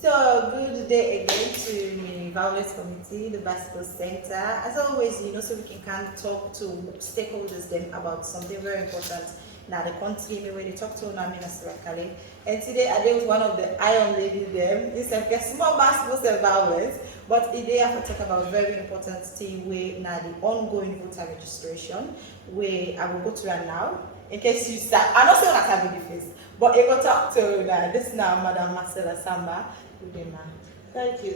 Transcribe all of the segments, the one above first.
So, good day again to the Violence Committee, the Basketball Center. As always, so we can talk to stakeholders them about something very important. Now, the country, where they talk to now, Minister Kale. And today, I deal with one of the Iron Lady them. It's like a small basketball and violence, but today I have to talk about very important thing where now the ongoing voter registration, where I will go to right now. In case you start, I'm not saying I can be the face, but I will talk to this now, Madam Marcella Samba. Good day, ma'am. Thank you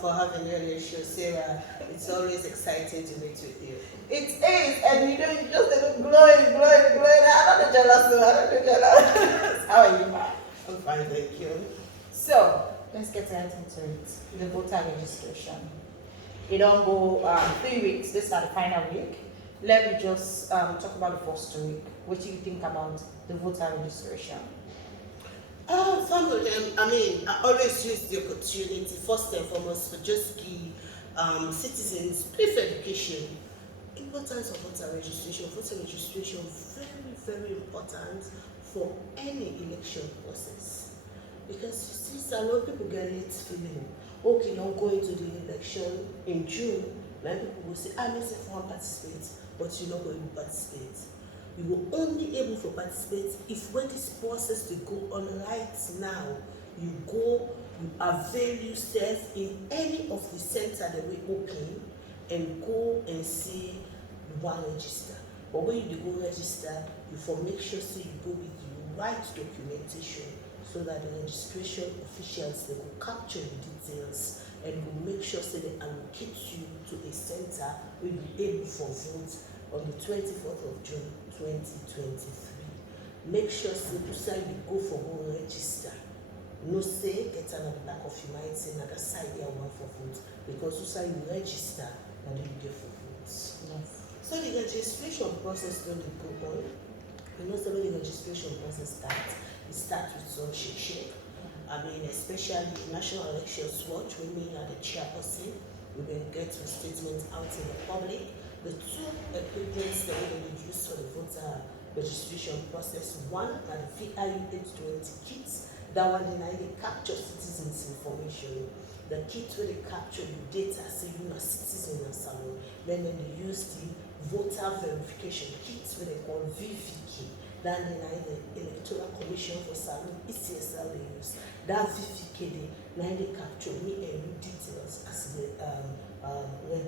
for having me on your show, Sarah. It's always exciting to meet with you. It is, and you just glowing. I'm not jealous. How are you, ma'am? I'm fine, thank you. So, let's get right into it. The voter registration. It don't go 3 weeks. This is not the final week. Let me just talk about the first week. What do you think about the voter registration? Some of them, I always use the opportunity, first and foremost, to just give citizens brief education. Importance of voter registration. Voter registration, very important for any election process. Because you see, a lot of people get it feeling, okay, now going to the election in June, many people will say, I myself want to participate, but you're not going to participate. You will only able to participate if when this process will go on right now, you go, you avail yourself in any of the center that we open and go and see you want to register. But when you go register, you for make sure so you go with the right documentation so that the registration officials they will capture the details and will make sure so they allocate you to a center where you'll be able for vote on the 24th of June 2023. Make sure so you go for go register. No say get another back of your mind say another side there one for vote because you register and then you get for votes. Yes. So the registration process don't go on. You know, so when the registration process starts, it starts with some shake. Especially National Elections Watch, we mean at the chairperson, we will get a statement out in the public. The two equipments that we're going to use for the voter registration process, one are the VIU 820 kits, that one they capture citizens' information. The kit where they capture the data, so you're a citizen in salon. Then they use the voter verification kits where they call VVK. Then the Electoral Commission for Salon, ECSL they use. That VVK they capture me and you details as the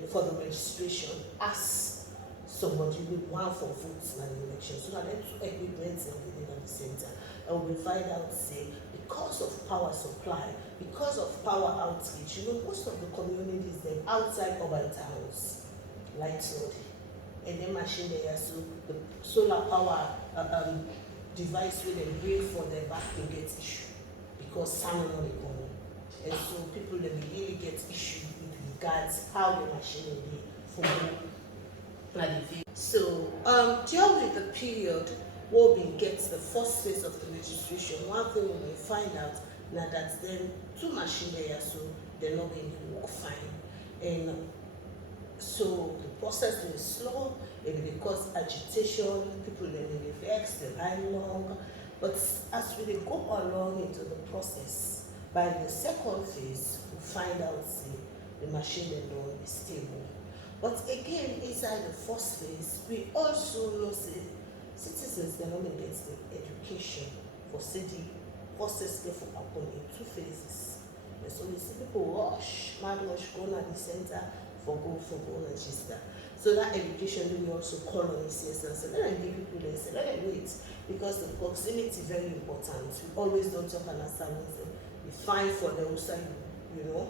for the registration as somebody will want for votes in an election. So that two equipments are within the center. And we find out, say, because of power supply, because of power outreach, most of the communities them outside urban towns, like so, and then machine there, so the solar power device will they bring for their back to get issue because salmon on the corner. And so people they really get issue with regards how the machine will be for the So during the period where we get the first phase of the registration, one thing we may find out now that then two machines there, so they're not going to work fine. And so the process is slow, it will cause agitation, people they may be vexed, they lie long. But as we go along into the process, by the second phase, we find out see, the machine alone is stable. But again, inside the first phase, we also know say, citizens they only get the education for city process for happen in two phases. And so we see people mad rush, go to the center for go register. So that education we also call on the CSL. So let them give people they say, let them wait. Because the proximity is very important. We always don't talk and understand we find for them side, you go.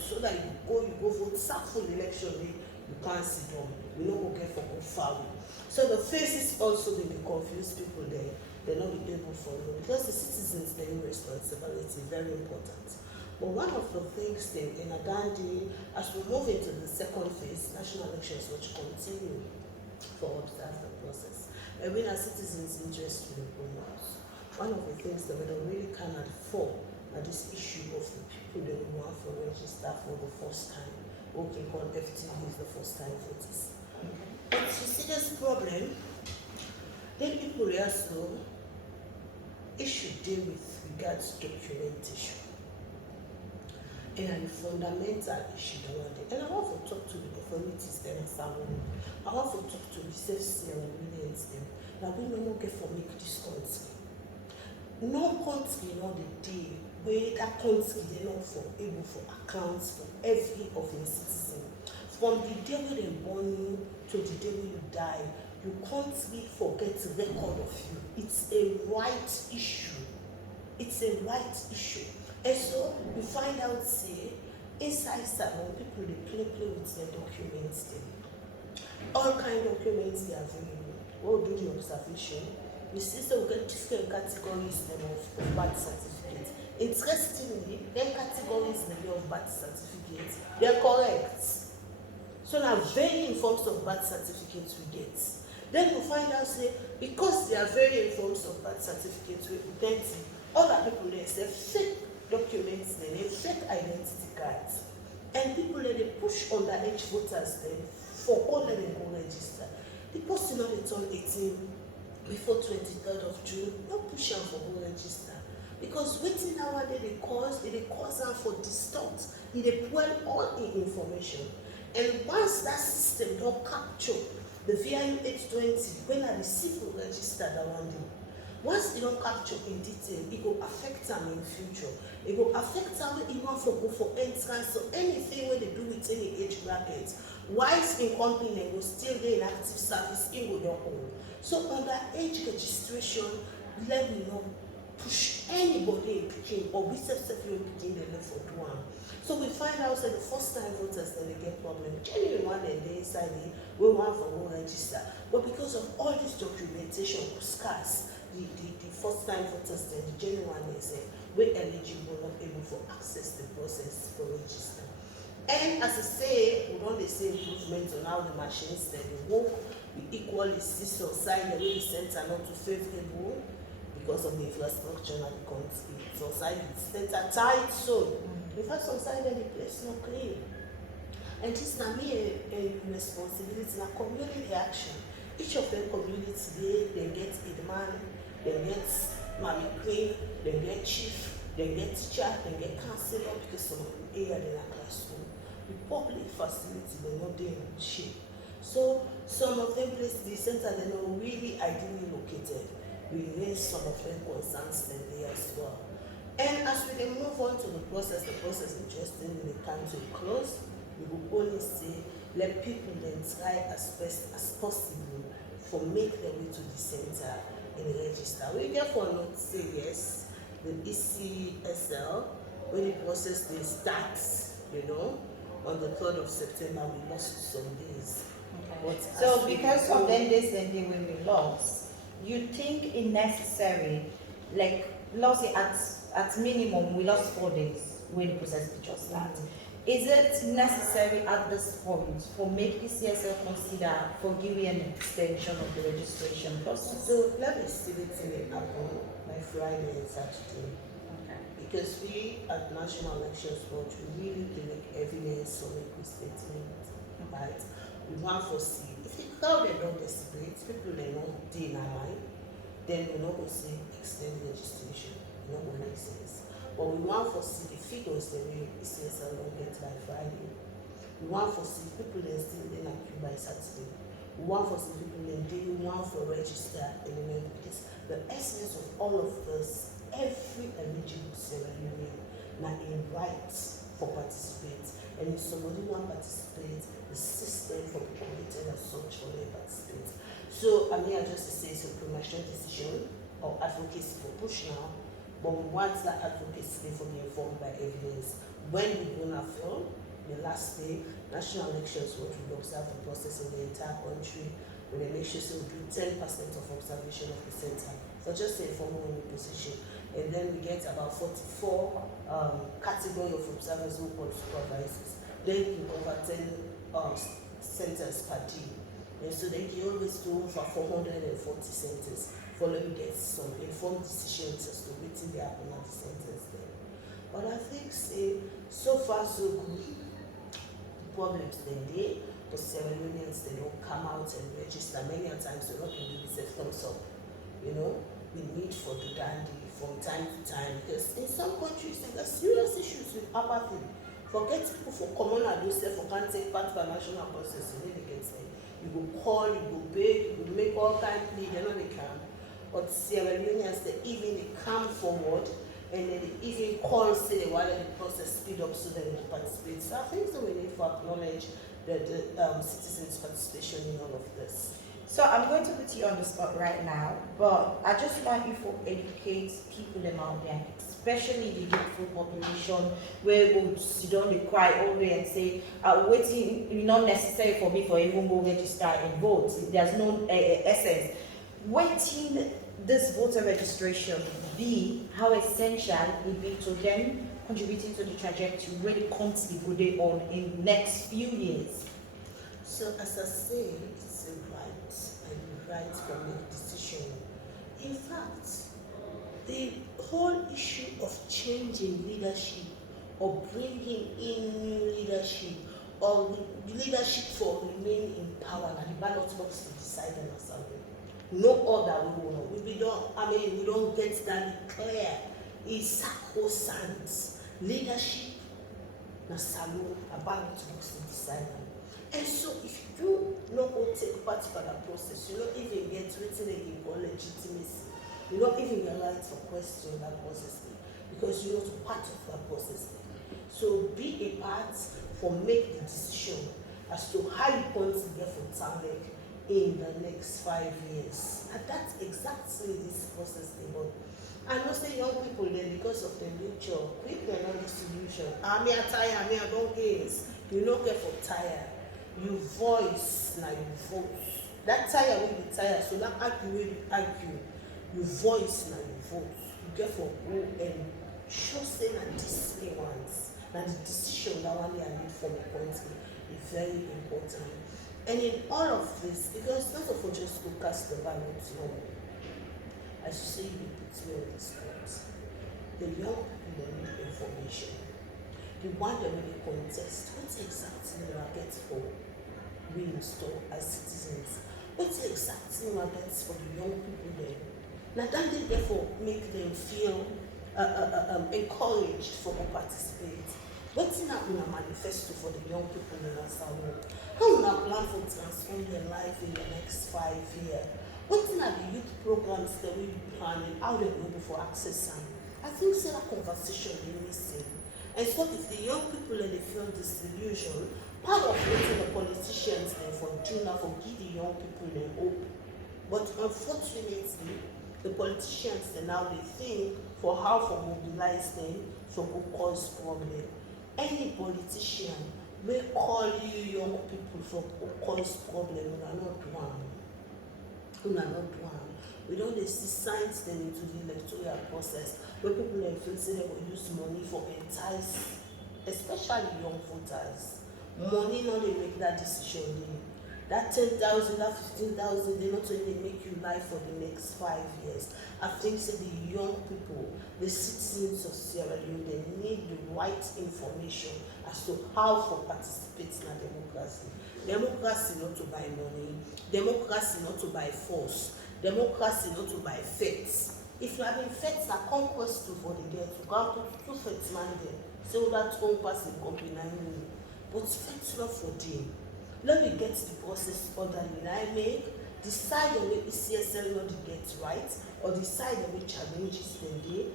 So that you go vote full election day, you can't sit down. You know go get for go far. So the phases also they confuse people there. They're not be able to follow because the citizens their responsibility is very important. But one of the things then in Agandi, as we move into the second phase, national elections which continue for observe the process. And when our citizens' interest in the promote, one of the things that we don't really cannot afford are this issue of the people that want to register for the first time. Okay, called FTV is the first time voters. But you see this problem, then people also issue deal with regards to documentation. and the fundamental issue around it. And I want to talk to the authorities then as I want to talk to the safety and resilience them. That we no more get for make this country. No country not the day where that country they not for able for accounts for every of your citizen. From the day when they born you to the day when you die, you can't really forget record of you. It's a right issue. It's a right issue. And so you find out, say, inside salon, people they play with their documents then. All kind of documents they are available. We'll do the observation. We see so we get different categories then of birth certificates. Interestingly, their categories of birth certificates, they're correct. So now varying forms of birth certificates we get. Then you find out, say, because there are varying forms of birth certificates we authentic, other people they say fake documents, then they fake identity cards. And people they push underage voters then for all them go register. The person not they turn 18 before 23rd of June, not push them for go register. Because waiting nowadays they cause them for distort. They pull all the information. And once that system don't capture the VIU 820, when I receive will register that one day. Once it don't capture in detail, it will affect them in future. It will affect them when it want to go for entrance. So anything when they do with any age bracket, whilst in company they will still be in active service, it will your own. So under age registration, let me know push anybody in picking or we self-secure picking the left for one. So we find out that the first time voters that they get problem. Genuine one and they inside we want for one register. But because of all this documentation scarce, the first time voters then the genuine one is we're eligible not able for access the process for register. And as I say, we don't see improvement on how the machines that they work. We equally see some sign the way the center not too favorable because of the infrastructure and the country. So side the center tight so in fact some side that the place not clean. And this na me a responsibility, a community action. Each of them community they get a man, they get mommy queen, they get chief, they get teacher, they get counselor because some of them are in a classroom. The public facility they're not there in shape. So some of them places the center they're not really ideally located. We raise some of them concerns there as well. And as we then move on to the process interestingly the time to close, we will only say let people then try as best as possible for make their way to the center and register. We therefore not say yes, the ECSL, when the process they starts, on the 3rd of September we lost some days. Okay. So because of them days then they will be lost, you think it necessary, like lost it at minimum we lost 4 days when the process will just start. Is it necessary at this point for make ECSL consider for giving an extension of the registration process? So let me see it in happen by Friday and Saturday. Okay. Because we at National Elections Board we really collect evidence on a statement, right? We want to see if the crowd they don't desperate, people they don't day in our mind, then we're not going to see extended registration, not going to make sense. But we want to see the figures that we ECSL don't get by Friday. We want to see people that still in a queue by Saturday. We want to see people that didn't want to register in the name because the essence of all of this, every eligible Sierra Leonean now in rights for participants. And if somebody want to participate, the system for the created as such for their participants. So I mean I just say it's a premature decision or advocacy for push now. But we want that advocacy to be informed by evidence. When we're going to film, the last day, National Elections will observe the process in the entire country. When they make sure we do 10% of observation of the center. So just say formal position. And then we get about 44 category of observers who call supervisors. Then we over 10 centers per day. And so they can always do over 440 centers. Following get some informed decisions as to what they happen at the centers there. But I think so far so good. The problems they but Sierra Leoneans they don't come out and register. Many times they're not going to be thumbs up. We need for the dandy from time to time because in some countries there are serious issues with apathy. Forget people for common and those for can't take part by national process, you need to get there. You go call, you go beg, you go make all kind of plea, they know they can. But Sierra Leoneans, they even they come forward and then they even call, say, why the process speed up so that they participate. So I think so we need to acknowledge the citizens' participation in all of this. So I'm going to put you on the spot right now, but I just want you to educate people out there, especially the youthful population, where go sit down, they cry all day and say, waiting, it's not necessary for me for even go register and vote. There's no essence. Waiting this voter registration be how essential it be to them contributing to the trajectory where the country will be on in the next few years. So as I say, it's a right, and the right to make decision. In fact, the whole issue of changing leadership or bringing in new leadership or the leadership for remain in power and the ballot box to decide on ourselves. No other we will know. We don't get that clear. It's sacrosanct. Leadership na salo a ballot box to decide on. And so if you not go take part in that process, you don't even get written again for legitimacy. You don't even get right to question that process because you're not part of that process. So be a part for make the decision as to how you want to get from Tamil in the next 5 years. And that's exactly this process they want. And also young people then because of their nature, quick they're not distribution. I tire, I don't gaze. You don't get for tire. You voice now you vote. That tire will be tired, so that argue will be argue. You voice now you vote. You get for go and show say that this ones. Now the decision that one they are made for the country is very important. And in all of this, because not for just to cast the ballot, no. As you say, you put me on the spot. The young people they need information. The one that really contest, what exactly they are get for we install as citizens? What exactly they are get for the young people there? Now that they therefore make them feel encouraged for to participate. What's in that manifesto for the young people in our salon? How will our plan for transform their life in the next 5 years? What's in the youth programs that we planning? How they will be for access? I think so that conversation is missing. And so if the young people and they feel disillusion, part of what the politicians then for do now for give the young people their hope. But unfortunately, the politicians they now they think for how to mobilize them for who cause problem. Any politician will call you young people for who cause problem, we are not one. We are not one. We don't see signs them into the electoral process where people are feel say they will use money for entice, especially young voters. Money not they make that decision. That 10,000, that 15,000, they not only make you live for the next 5 years. I think so the young people, the citizens of Sierra Leone, they need the right information as to how to participate in a democracy. Democracy not to buy money, democracy not to buy force, democracy not to buy faith. If you have been faith, that conquest to for the dead, you can't put 2 faith man there, so that one person will be 9 million. But faith not for them. Let me get the process orderly. I make decide on which CSL not to get right, or decide on which challenges they do.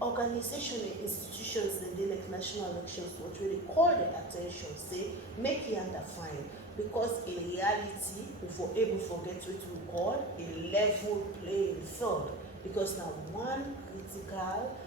Organization and institutions they do like national elections, what really call their attention, say make it under fine. Because in reality, if we're able to forget what we call a level playing field. Because now one critical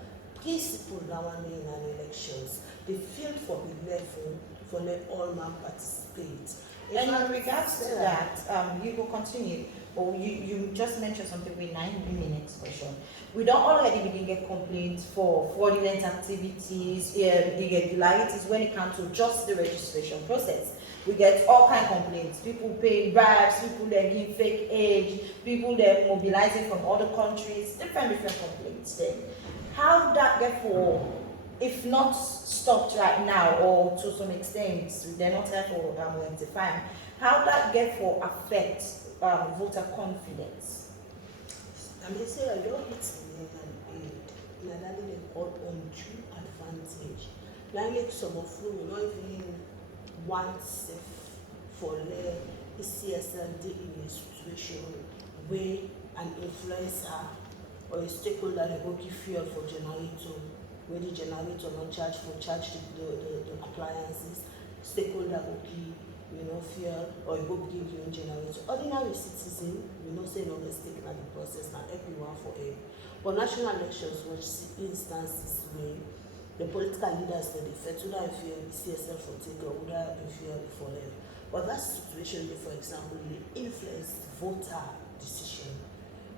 principle now in an elections, the field for the level for let all man participate. And in regards to that, you will continue, or you just mentioned something with 9 minutes question. We don't already begin get complaints for fraudulent activities, irregularities when it comes to just the registration process. We get all kind of complaints. People paying bribes, people that give fake age, people that mobilizing from other countries, different complaints then. How that get for, if not stopped right now, or to some extent they're not here for rectifying, how that get for affect voter confidence? I mean, say I don't hit the and aid, and I they call undue advantage. Now make some of whom not even want safe for the ECSL in a situation where an influencer or a stakeholder they go give fuel for generator, where the generator not charge the appliances, stakeholder go give fuel or you go give your own generator. Ordinary citizen, say no mistake in the process and everyone for it. But national elections which instances where the political leaders that they fed to that fuel CSL for take or whether fuel for them. But that situation, for example, they influence voter decision.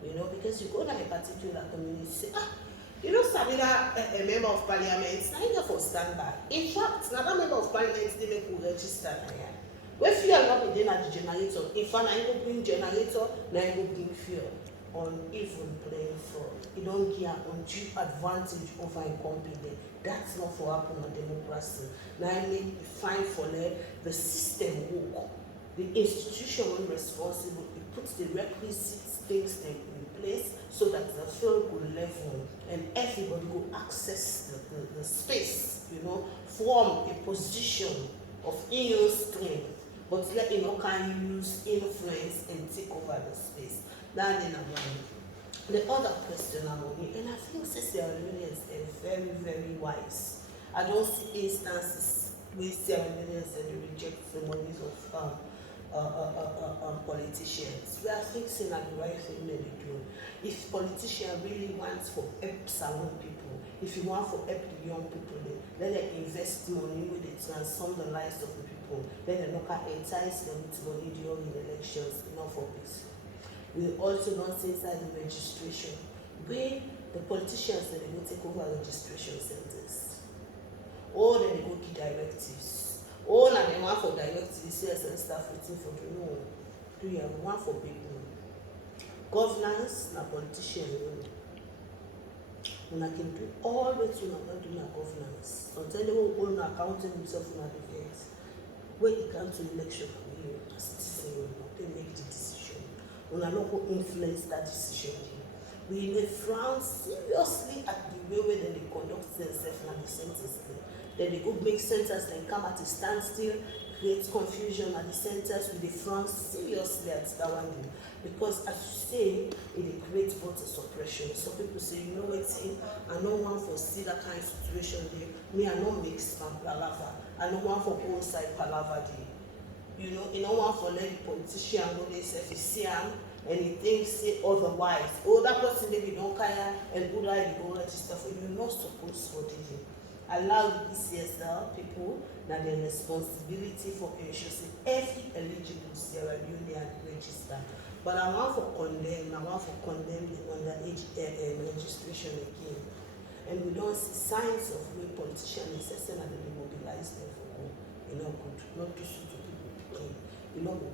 Because you go to a particular community, say, Sabina, a member of parliament, now you for standby. In fact, now that member of parliament they make you register now. When fuel not be at the generator, in fact, I go bring generator, now I go bring fuel on even playing for. You don't get undue advantage over a company. That's not for happen on democracy. Now I make fine for the system work. The institution responsible, it puts the requisite things in place so that the field will level and everybody will access the space, form a position of inner strength, but let can use influence and take over the space. That then the other question I'm on, and I think Sierra Leoneans are very, very wise. I don't see instances where Sierra Leoneans reject the monies of politicians. We are fixing at the right thing that they do. If politicians really want to help some people, if you want to help the young people, then they invest money where they transform the lives of the people. Then they look at entice them with money during elections, enough for peace. We also don't see inside the registration where the politicians that they will take over registration centers, or then they go give directives, or now they want for directives, CSN staff waiting for the no. Do you have one for people? Governance, na politician, when I can do all the things I'm doing a governance. Until they will own accounting himself in a defense. When it comes to election, as citizen, they make the decision. When I not influence that decision. We may frown seriously at the way they conduct themselves in the centers. Then they go make centers, then come at a standstill, create confusion at the centers. We frown seriously at that one. Because as you say, it creates voter suppression. Some people say, you know what, I don't want to see that kind of situation there. Me, I don't mix palava. I don't want for both side palava there. You don't want for let the politician go they say and he thinks say otherwise. Oh, that person maybe don't care and good idea go register for you. You're not supposed to do it. Allow the ECSL people that their responsibility for ensuring every eligible Sierra Leonean register. But I want for condemn the underage registration again. And we don't see signs of where politicians necessarily that they mobilize them for good. Good, not to suit to people picking.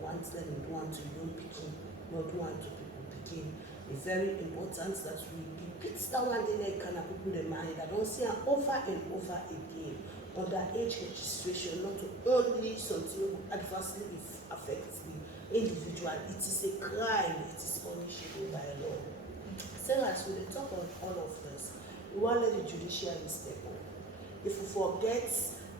Want them, you don't want to young picking, not want to people picking. It's very important that we repeat that one in a kind of people in mind. I don't see over and over again. Underage registration, not only something adversely affects the individual, it is a crime, it is punishable by law. So as we talk on all of this, we want to let the judiciary step up. If we forget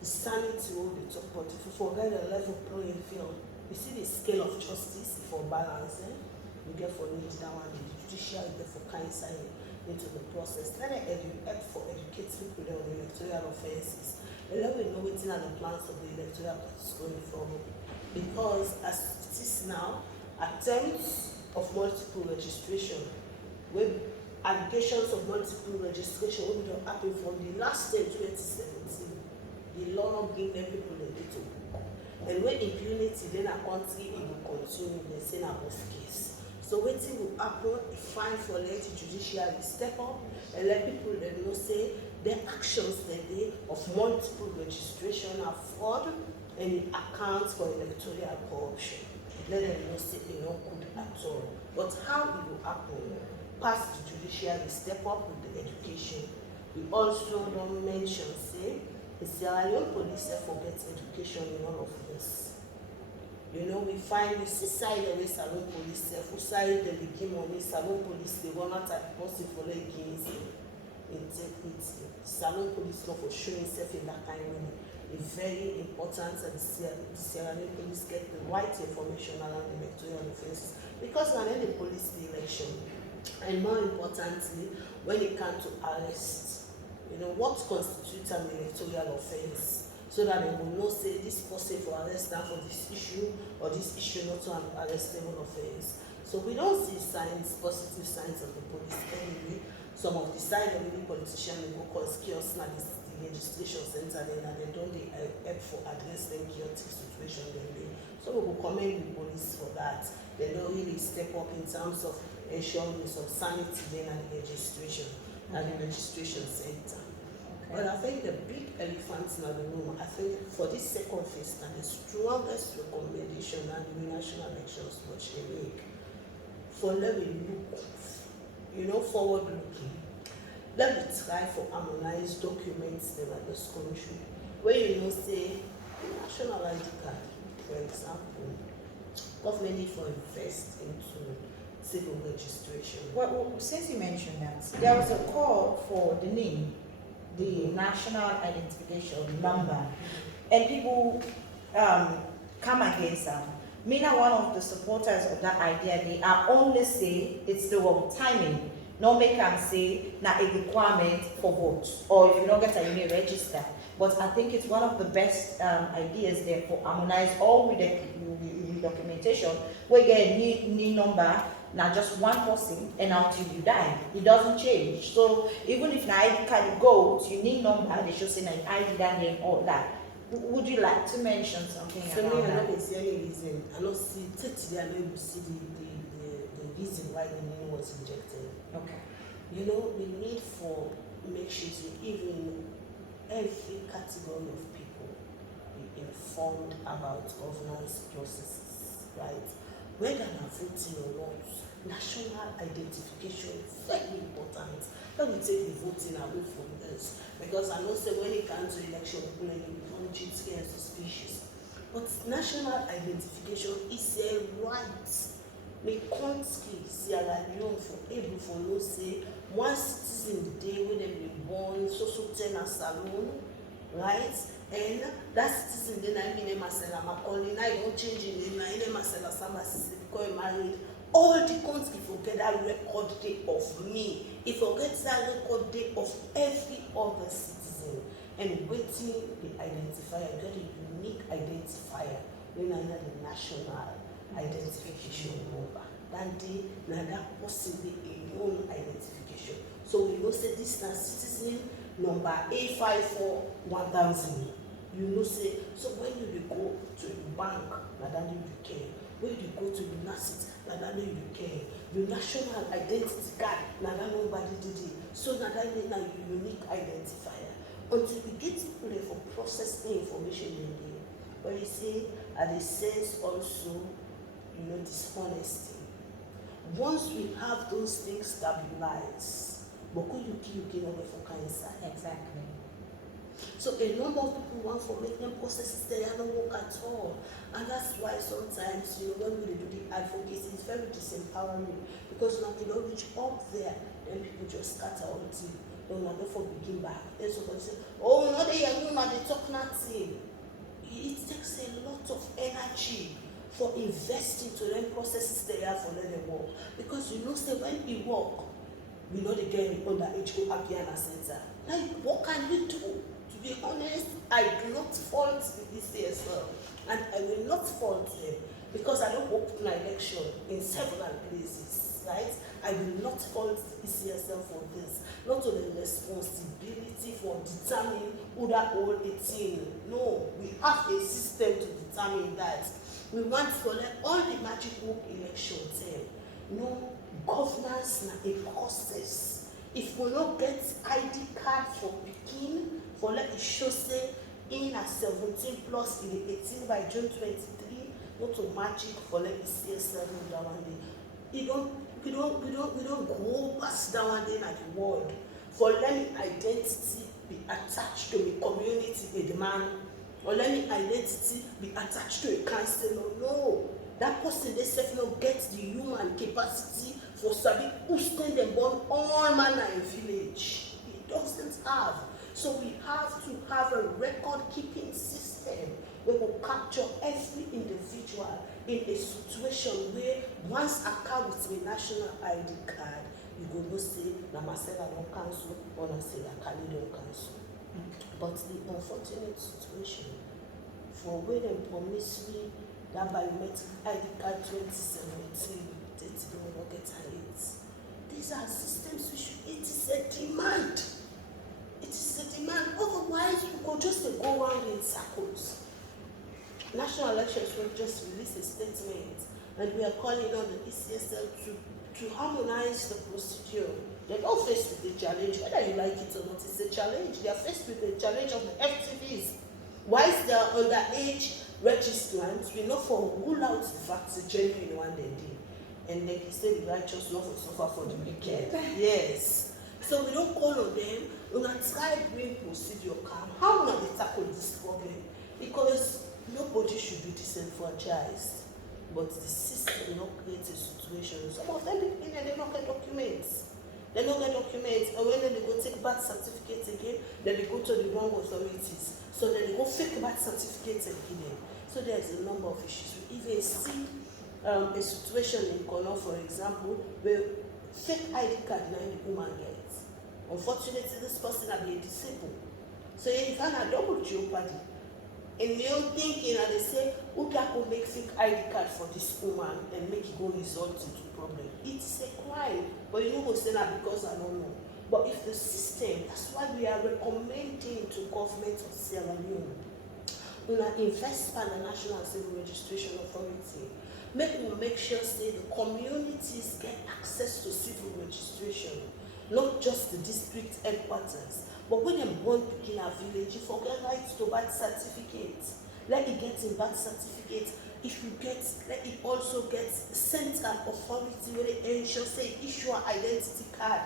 the sanity of the talk about, if we forget the level playing field, you see the scale of justice for balance, we get for need that one, the judiciary get for kind sign into the process. Then help for educating people on electoral offenses. And then we know what's in the plans of the electoral process going forward. Because as it is now, attempts of multiple registration, where allegations of multiple registration will be happen from the last day 2017, the law not bring them people in to book. And when impunity then a country it will continue, they say na off case. So waiting will happen, fine for let the judiciary step up and let people know say the actions they did of multiple registration are fraud and it accounts for electoral corruption. Let them know say they not good at all. But how it will happen? Past the judiciary step up with the education. We also don't mention say the Sierra Leone police forget education in all of this. We find the seaside away Salon police, who side the game on Salon police, they run out at the possible against integrity. Salon police law for showing itself in that kind of way. It's very important that the Sierra Leone police get the right information around electoral offences, because now the police the election, and more importantly, when it comes to arrest, what constitutes an electoral offence, so that they will know say this person for arrest now for this issue, or this issue not to an arrestable offence. So we don't see signs, positive signs of the police anyway. Some of the side of the politicians will go cause chaos now the registration center then, and they don't help for address them chaotic situation then. So we will commend the police for that. They don't really step up in terms of ensuring some sanity then at the registration center. Okay. But I think the big elephant in the room, I think for this second phase, and the strongest recommendation that the National Elections Watch they make, for let me look, forward looking. Let me try for harmonized documents in this country, where say national ID card, for example, government need for invest into civil registration. Well, since you mentioned that, there was a call for the name, the national identification number, and people come against them. Me, now one of the supporters of that idea, they are only say it's the wrong timing. No make them say na a requirement for votes, or if you don't get a you may register. But I think it's one of the best ideas there for harmonize all with the documentation. We get a new number, not just one person, and until you die, it doesn't change. So even if na ID card goes, you need number, they should say na ID and all that. Would you like to mention something about that? For me, I don't see any reason. I don't see today. I don't see the reason why the name was rejected. Okay. The need for make sure to even every category of people be informed about governance processes, right? Whether they're voting or not, national identification is very important. Let me take the voting away from this, because I know say when it comes to election, people become cheating and suspicious. But national identification is a right. My country, Sierra Leone, for able for no say one citizen the day when they be born, so ten a salon, right? And that citizen then I mean Marcella Macaulay, now you don't change your name, now Marcella Samba Sesay because you married. All the country forget that record day of me. It forgets that record day of every other citizen. And waiting the identifier, get a unique identifier when I had the national identification number. That day, now that possibly a own identification. So we know say this is citizen number A541000. Say so when you go to the bank, now that you can. When you go to the NACIT, now that you can. Your national identity card, now that nobody did it. So now that you have your unique identifier. Until we get to play for processing information in there. But you see, at the sense also, dishonesty. Once we have those things stabilized, you can over for cancer. Exactly. So a number of people want for make them processes they don't work at all. And that's why sometimes, when we do the advocacy, it's very disempowering, because now you don't reach up there, and people just scatter all the team. Don't for begin back. Then somebody say, oh, no, they talk nothing. It takes a lot of energy for investing to learn processes they have for letting work. Because say when we work, we know they get underage go happy and center. Like, what can we do? To be honest, I do not fault the CSL, and I will not fault them, because I don't work in an election in several places, right? I will not fault the CSL for this. Not to the responsibility for determining who that all 18. No, we have a system to determine that. We want for all the magical elections. Governance na a process. If we don't get ID card for Pekin, for let it show say in a 17 plus in the 18 by June 23, not to magic for let it see 7 down there. We don't go past down there at the world. For let me identity be attached to a community, a demand, or let me identity be attached to a council. No. That person they self not get the human capacity for sabi who stand and born all manner in village. it doesn't have. So we have to have a record-keeping system where we capture every individual in a situation where once a car with a national ID card, you go no say na Marcella don't cancel or na say na Kali don't cancel. But the unfortunate situation for where them promise me that biometric ID card 2017 date don't get it. These are systems we should, it is a demand. It is a demand. Otherwise, we could just go around in circles. National Elections will just release a statement, and we are calling on the ECSL to harmonize the procedure. They're not faced with a challenge, whether you like it or not, it's a challenge. They are faced with the challenge of the FTVs. Whilst they are underage registrants, we know for rule out the facts, the genuine one they did. And they say the righteous not for suffer for the wicked. Yes. So we don't call on them, we not try bring procedure calm. How will they tackle this problem? Because nobody should be disenfranchised. But the system will not create a situation. Some of them they don't get documents. They don't get documents, and when they go take birth certificates again, then they go to the wrong authorities. So then they go fake birth certificates again. So there's a number of issues. We even see a situation in Kono, for example, where fake ID card now the woman gets. Unfortunately, this person will be disabled. So you find a double jeopardy. And they are thinking, and they say, who can make fake ID card for this woman and make it go result into problem? It's a crime, but you know who say that because I don't know. But if the system, that's why we are recommending to government of Sierra Leone, we are invest in the National Civil Registration Authority. Make sure say the communities get access to civil registration, not just the district headquarters. But when them born in a village, you forget rights to birth certificates. Let it get in birth certificate. If you get, let it also get center authority where they ensure say issue an identity card.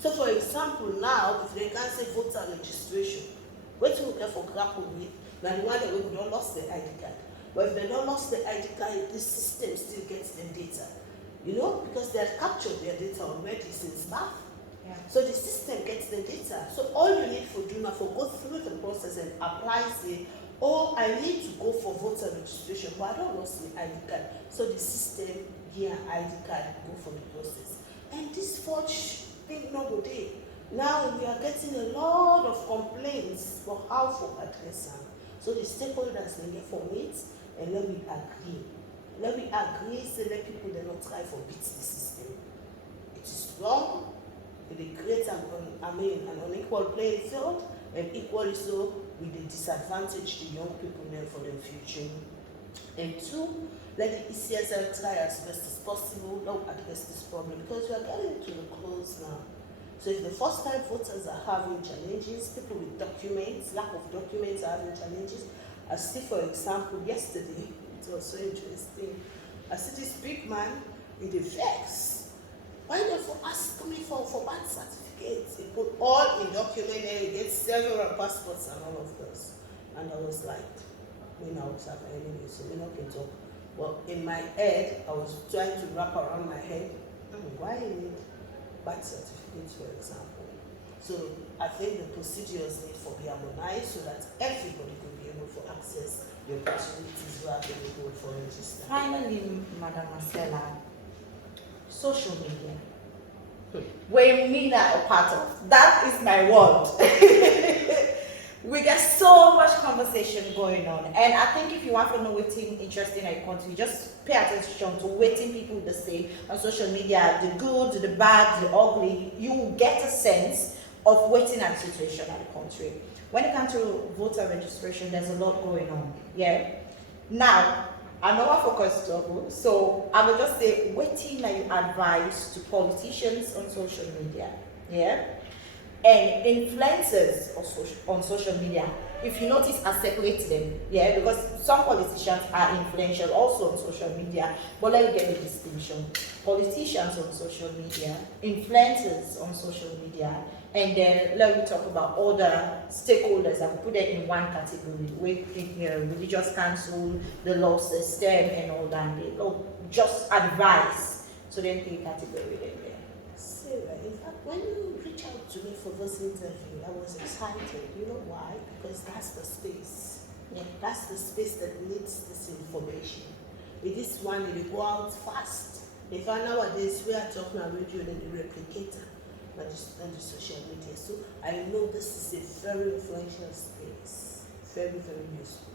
So for example, now if they can say voter registration, what you get for grapple with, now the one that we don't lost the ID card. But if they don't lost the ID card, the system still gets the data. You know, because they have captured their data already since birth. Yeah. So the system gets the data. So all you need for do now for go through the process and apply say, oh, I need to go for voter registration, but I don't lost my ID card. So the system here ID card go for the process. And this forge thing no go day. Now we are getting a lot of complaints for how to address them. So the stakeholders they get for it and let me agree. Let me agree so let people they not try for beat the system. It is wrong. It creates an unequal playing field, and equally so with the disadvantage the young people there for the future. And two, let the ECSL try as best as possible to address this problem because we are getting to the close now. So if the first time voters are having challenges, people with documents, lack of documents are having challenges. I see, for example, yesterday, it was so interesting. I see this big man in the vex. Why not for us coming for birth certificates? He put all in document and he gets several passports and all of those. And I was like, we now have anyway, so we not can talk. Well, in my head, I was trying to wrap around my head, why you need birth certificates, for example? So I think the procedures need to be harmonized so that everybody could be able to access the opportunities who are available for registration. Finally, Madam Marcella, social media. Where me are a part of. That is my world. We get so much conversation going on. And I think if you want to know what's interesting in your country, just pay attention to what people they say on social media, the good, the bad, the ugly. You will get a sense of waiting at the situation in the country. When it comes to voter registration, there's a lot going on. Yeah. Now, I know I focus double, so I will just say, waiting like advice to politicians on social media, yeah, and influencers on social media. If you notice, I separate them, yeah, because some politicians are influential also on social media, but let me get the distinction. Politicians on social media, influencers on social media, and then let me talk about other stakeholders. I will put them in one category with religious council, the law system, and all that. They just advice. So then three category in there. See, criteria. In fact, when you reach out to me for this interview, I was excited. You know why? Because that's the space. Yeah. That's the space that needs this information. With this one, it will go out fast. In fact, nowadays, we are talking about radio and the replicator and the social media. So I know this is a very influential space. Very, very useful.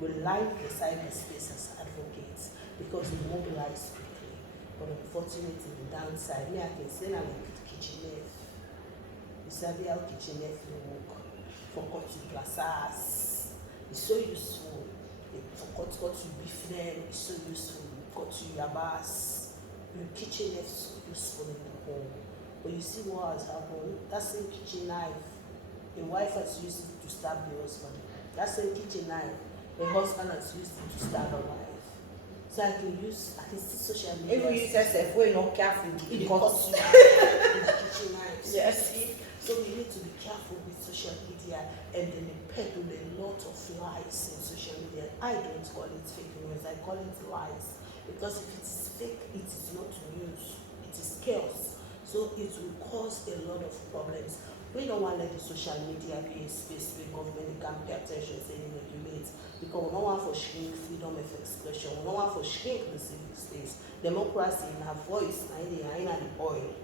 We like the cyberspace as advocates because we mobilize quickly. But unfortunately, the downside, me, I can say I'm a kitchen F. You sabi how kitchen F work. For cut to plazas. It's so useful. For cut to beef them, it's so useful. Cut to yabas. Your kitchen F is so useful in the home. But you see what has happened? That same kitchen knife, the wife has used it to stab the husband. That same kitchen knife, the husband has used it to stab the wife. So I can see social media. If you use yourself, we're not careful. It cuts you in the kitchen knives. Yes. So we need to be careful with social media, and then they peddle a lot of lies in social media. I don't call it fake news, I call it lies. Because if it is fake, it is not news. It is chaos. So it will cause a lot of problems. We don't want to let the social media be a space where government can pay attention to and regulate. Because we don't want to shrink freedom of expression. We don't want to shrink the civic space. Democracy in her voice, in the oil.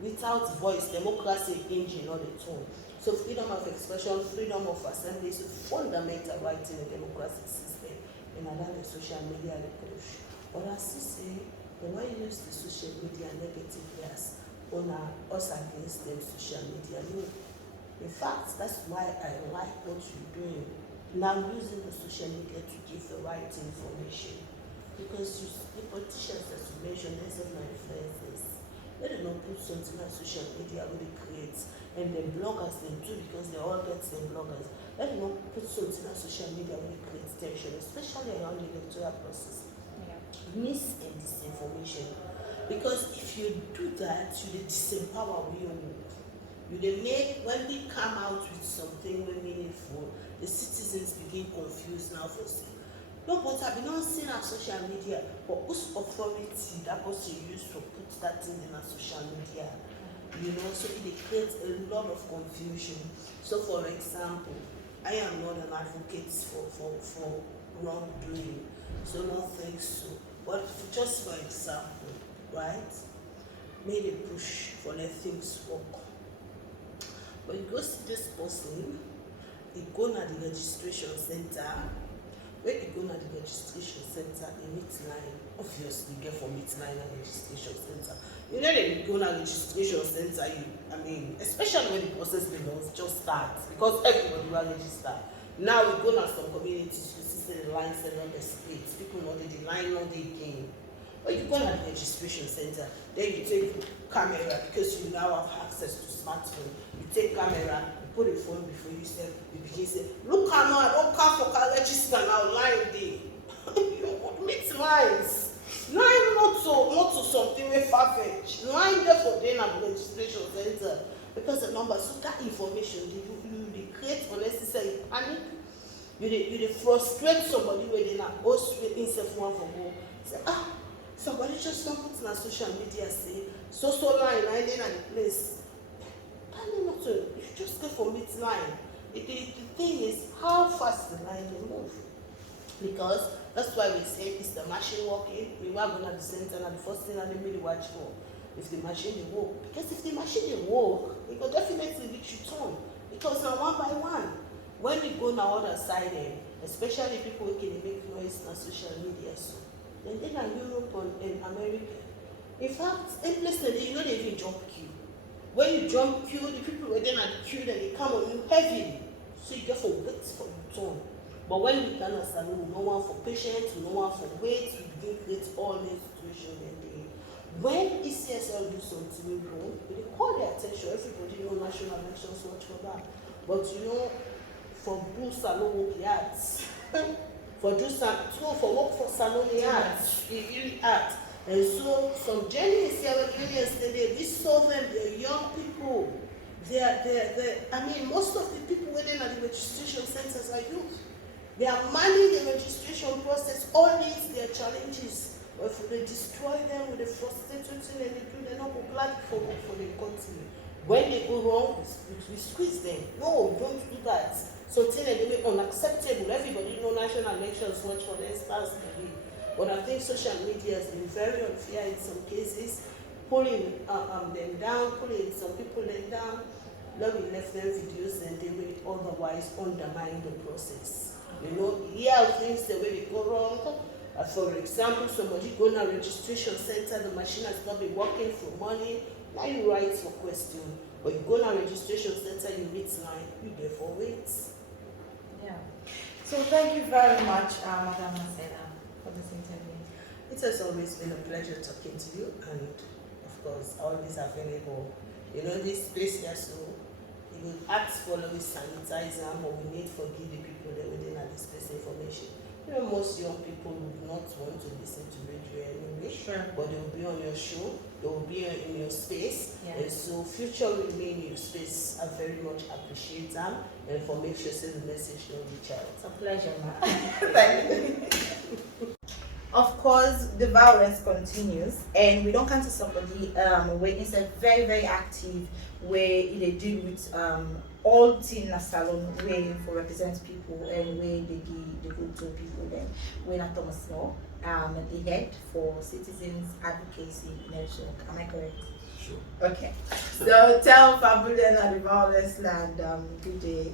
Without voice, democracy engine on its own. So freedom of expression, freedom of assembly is a fundamental right in a democratic system. And another the social media approach. But as you say, when you use the social media negatively as on us against them social media. No. In fact, that's why I like what you're doing. Now using the social media to give the right information. Because the politicians that you mentioned, they say my influencers. They do not put something on social media where they create. And the bloggers, they do because they all get their bloggers. They do not put something on social media where they create tension, especially around the electoral process. Yeah. Mis and disinformation. Because if you do that, you disempower your work. You make, when we come out with something meaningful, the citizens begin confused now for saying, no, but I've been not seeing on social media, but whose authority that person used to put that thing in on social media? You know, so it creates a lot of confusion. So for example, I am not an advocate for wrongdoing, so no thanks so. But just for example, right, made a push for let things work. But you go see this person, you go to the registration center. When you go to the registration center, you meet line. Obviously, you get for meet line and registration center. You know, when you go to the registration center, especially when the process begins, just start because everybody will register. Now we go to some communities, you see the lines and not the space. People know the line, not the game. But you go to the registration center, then you take camera because you now have access to smartphone. You take camera, you put a phone before you step, you begin say, look, I don't come for register now, line day. You meet lines. Line not to something very far-fetched. Line there for then at the registration center. Because the number, so that information, you create unnecessary panic. You frustrate somebody where they not host instead of one for go. Say, somebody just don't put on social media, say, so line, I didn't at the place. Not to, you just go for meet line. The thing is how fast the line will move. Because that's why we say, is the machine working? We were going to the center and the first thing that they really watch for. If the machine will work. Because if the machine will work, it will definitely reach your turn. Because now one by one. When we go now other side, especially people who can make noise on social media, so then they are Europe and America. In fact, in places you don't even jump queue. When you jump queue, the people were then at the queue, then they come on you heavily. So you get for wait for your turn. But when we can understand, no one for patience, no one for wait, we begin to create all these situations. When ECSL do something wrong, they call their attention. Everybody know national elections watch for that. But for do salon work yards, for work for salon yards, it really act. And so some journeys here with unions, they restore them. They're young people. Most of the people waiting at the registration centers are youth. They are manning the registration process. All these their challenges. if they destroy them with the frustrating thing and they do, they're not glad for the country. When they go wrong, we squeeze them. No, don't do that. So things are really unacceptable. Everybody know national elections watch for the experts today. But I think social media has been very unfair in some cases, pulling them down, pulling some people down. Then we left them videos and they will otherwise undermine the process. You know, here things the way they go wrong. For example, somebody go to a registration center, the machine has not been working for money. Now you write for question. But you go to a registration center, you read line, you therefore wait. Yeah. So thank you very much, Madam Marcella, for this interview. It has always been a pleasure talking to you, and of course, always available. You know, this space here, so you will ask for the sanitizer, but we need to give the people that within this space information. You know, most young people would not want to listen to radio anyway, Sure. but they will be on your show, they will be in your space, Yeah. and so future will be in your space. I very much appreciate them, and for make sure say the message will reach out. It's a pleasure, ma. Thank you. Of course, the violence continues, and we don't cancel somebody where it's a very, very active where they deal with all team na salon where for represent people and where they give the good to people. Then we're not Thomas Moore, the head for Citizens Advocacy Network. Am I correct? Sure. Okay. So tell Fabulen and the Violence Land good day.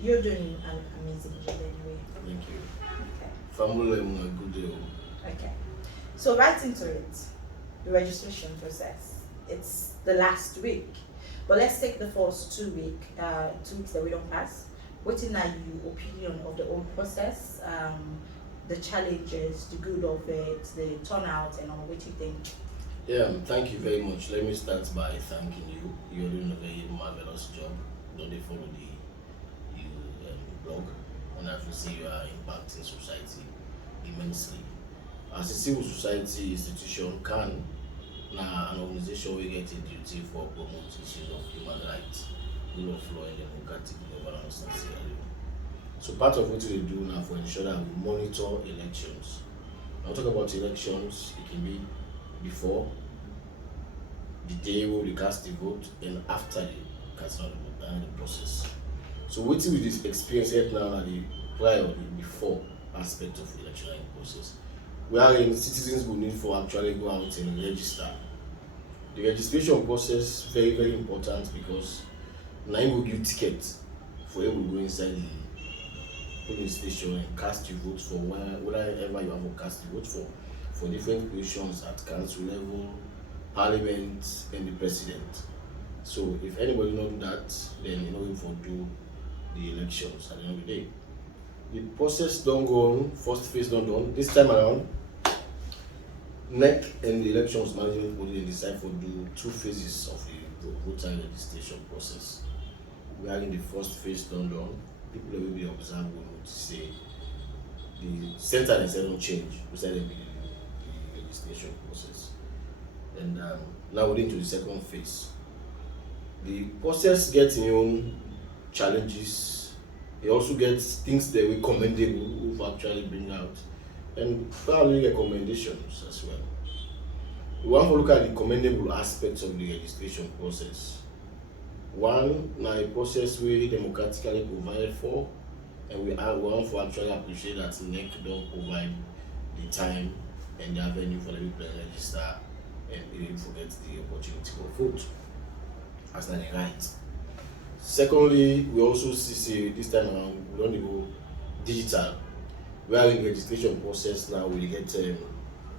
You're doing an amazing job anyway. Thank you. Okay. Family, good day. Okay. So right into it, the registration process. It's the last week. But let's take the first 2 weeks that we don't pass. What is your opinion of the whole process, the challenges, the good of it, the turnout, and all? What do you think? Yeah, thank you very much. Let me start by thanking you. You're doing a very marvelous job. Don't they follow the blog, and I can see you are impacting society immensely. As a civil society institution can, now an organization will get a duty for promote issues of human rights, rule of law, and democratic governance and Sierra Leone. So part of what we do now for ensure that we monitor elections. I'll talk about elections. It can be before, the day we cast the vote, and after the casting of the vote and the process. So waiting with this experience right now and the prior, the before aspect of the electoral process. Wherein citizens will need for actually go out and register. The registration process very, very important because now you will give ticket for you to go inside the polling station and cast your vote for whatever you have to cast your vote for different positions at council level, parliament, and the president. So if anybody knows that, then you know him for do the elections at the end of the day. The process don't go on, first phase don't go on. This time around, NEC and the elections management body decide for do 2 phases of the voter registration process. We are in the first phase done. People that will be observed will say the center themselves don't change beside the registration process. And now we're into the second phase. The process gets its own challenges. It also gets things that we commendable who actually bring out, and probably recommendations as well. We want to look at the commendable aspects of the registration process. One, now a process we democratically provide for, and we want to actually appreciate that NEC don't provide the time and the avenue for the people to register and even forget the opportunity to vote. That's not the right. Secondly, we also see this time around we don't go digital. We are in the registration process now. We get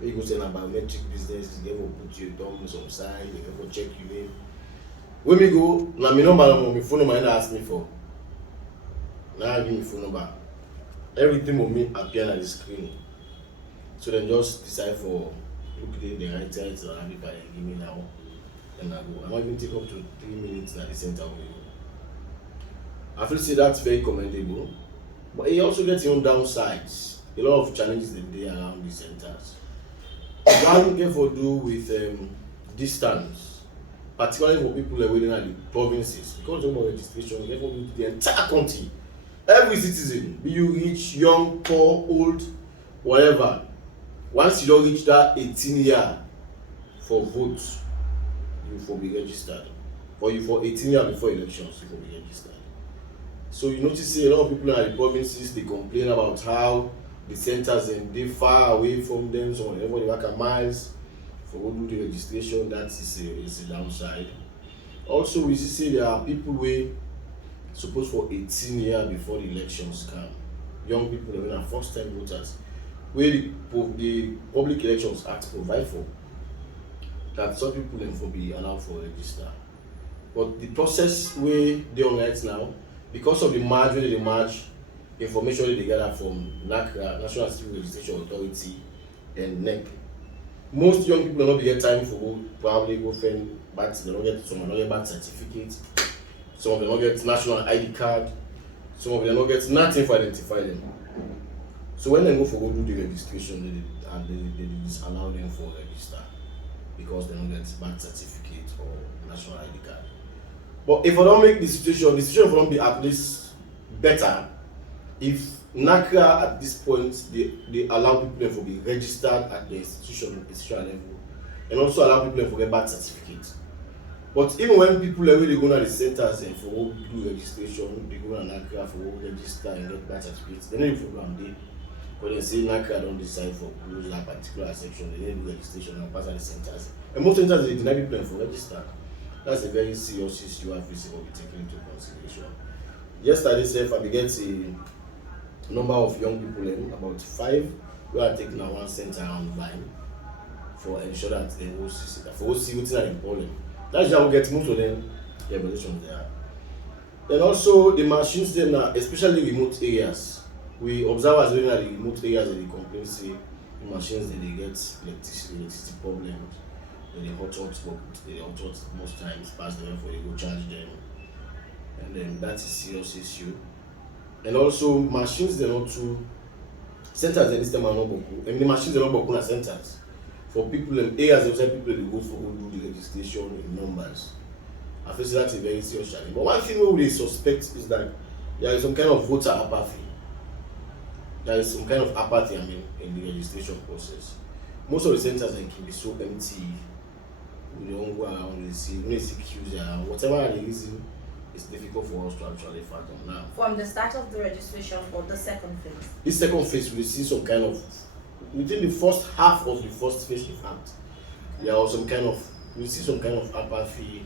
we go send a biometric business. They will put your thumb on some side. They will check your name. When we go, now my number on my phone number and ask me for. Now I give me phone number. Everything will me appear on the screen. So then just decide for look at the right side and have it by give me now. And I go. I might even take up to 3 minutes at the center of you. I feel say that's very commendable. But it also gets its own downsides. A lot of challenges that they around the centers. One get for do with distance, particularly for people that within the provinces. Because of registration, get for do the entire country. Every citizen, be you rich, young, poor, old, whatever, once you don reach that 18 year for vote, you for be registered. For you for 18 years before elections, you for be registered. So you notice say a lot of people in the provinces they complain about how the centers dem dey far away from them, so everybody waka miles for go do the registration. That is a downside. Also we see say there are people wey suppose for 18 years before the elections come, young people wey na first time voters wey the public elections act provide for, that some people dem for be allowed for register. But the process wey dey on right now, because of the merge wey dey merge information wey dey gather from NACRA, National Civil Registration Authority, and NEC, most young people no get time for probably go find birth. They no get, some no get birth certificate, some of them no get national ID card, some of them no get nothing for identify them. So when they go for go do the registration, they disallow them for register because they don't get birth certificate or national ID card. But if I don't make the situation will be at least better if NACRA at this point they allow people to be registered at the institutional level, and also allow people to get birth certificate. But even when people they go to the centers and for do registration, they go to NACRA for register and get birth certificates, they need program there. But they say NACRA don't decide for close that particular section, they need registration and pass at the centers. And most centers they deny people for register. That's a very serious issue I feel will be taken into consideration. Yesterday, self, I began a number of young people, about 5, who are taking one center online for ensure that they will see what's in problem. That's how we get most of them the evaluation there. And also the machines then, especially remote areas. We observe as well in the remote areas that they complain say the machines that they get electricity problems. They hot most times, pass them for you go charge them, and then that's a serious issue. And also machines they not too centers this time are not boku. I mean the machines are not boku na centers. For people in areas outside people they go for do the registration in numbers. I feel that's a very serious challenge. But one thing we suspect is that there is some kind of voter apathy. There is some kind of apathy in the registration process. Most of the centers can be so empty. We don't go around and see queues around. Whatever the reason, it's difficult for us to actually fathom now. From the start of the registration for the second phase? This second phase, we see some kind of, within the first half of the first phase, in fact, there was we see some kind of apathy.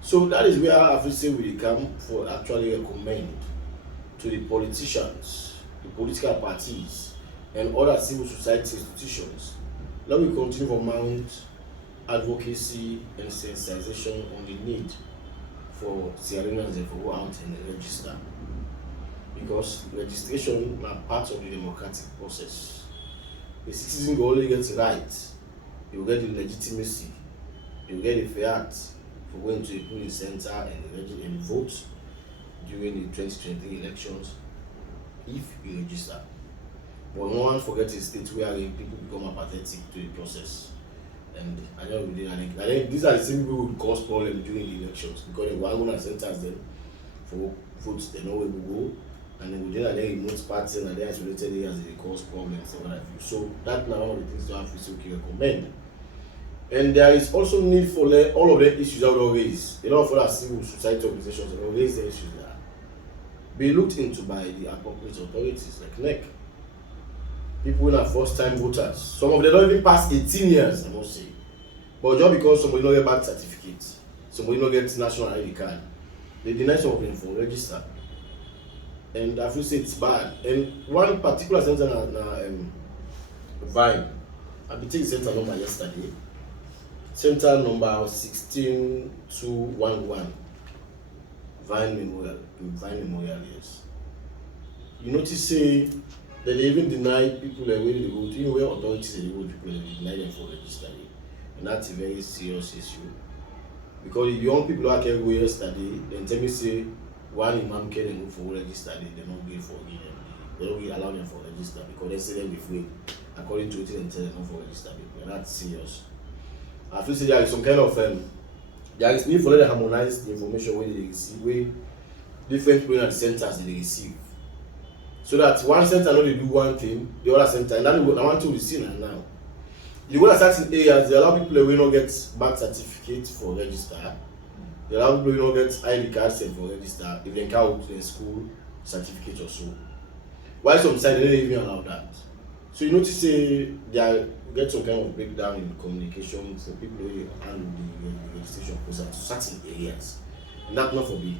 So that is where I have say we come for actually recommend to the politicians, the political parties, and other civil society institutions that we continue to mount advocacy and sensitization on the need for Sierranians to go out and register, because registration is part of the democratic process. The citizen will only get rights, he will get the legitimacy, he will get the fair act for going to a polling center and vote during the 2023 elections if you register. But no one forgets a state where people become apathetic to the process. And I think these are the same people who would cause problems during the elections, because they were going to centers them for votes, they know where we go, and then within that remote parts and the isolated areas they cause problems and what have you. So that now one of the things to have to recommend. And there is also need for all of the issues that we raise. A lot of other civil society organizations will raise the issues that be looked into by the appropriate authorities like NEC. People who are first-time voters, some of them don't even pass 18 years, I must say. But just because somebody don't get birth certificate, somebody don't get national ID card, they deny some of them for register. And I feel say it's bad. And one particular center Vine, I been taking center number yesterday. Center number 16211. Vine Memorial, yes. You notice say that they even deny people where they go to, even where authorities they go to people, they deny them for registering. And that's a very serious issue. Because the young people who came yesterday, then tell me say one imam can go for register, they don't get for them. They don't allow them for register because they say them before, according to it, and tell them not for register people. And that's serious. I feel say there is some kind of there is need for them to harmonize the information where they receive, where different people at the centers they receive. So that one center no dey do one thing, the other center, and that one thing we see now. The one that certain areas, they allow people wey no get birth certificate for register. They allow people wey no get ID card sef for register if dem carry their school certificate or so. While some side they don't even allow that. So you notice say they get some kind of breakdown in communication for people who handle the registration process to certain areas. And that not for me.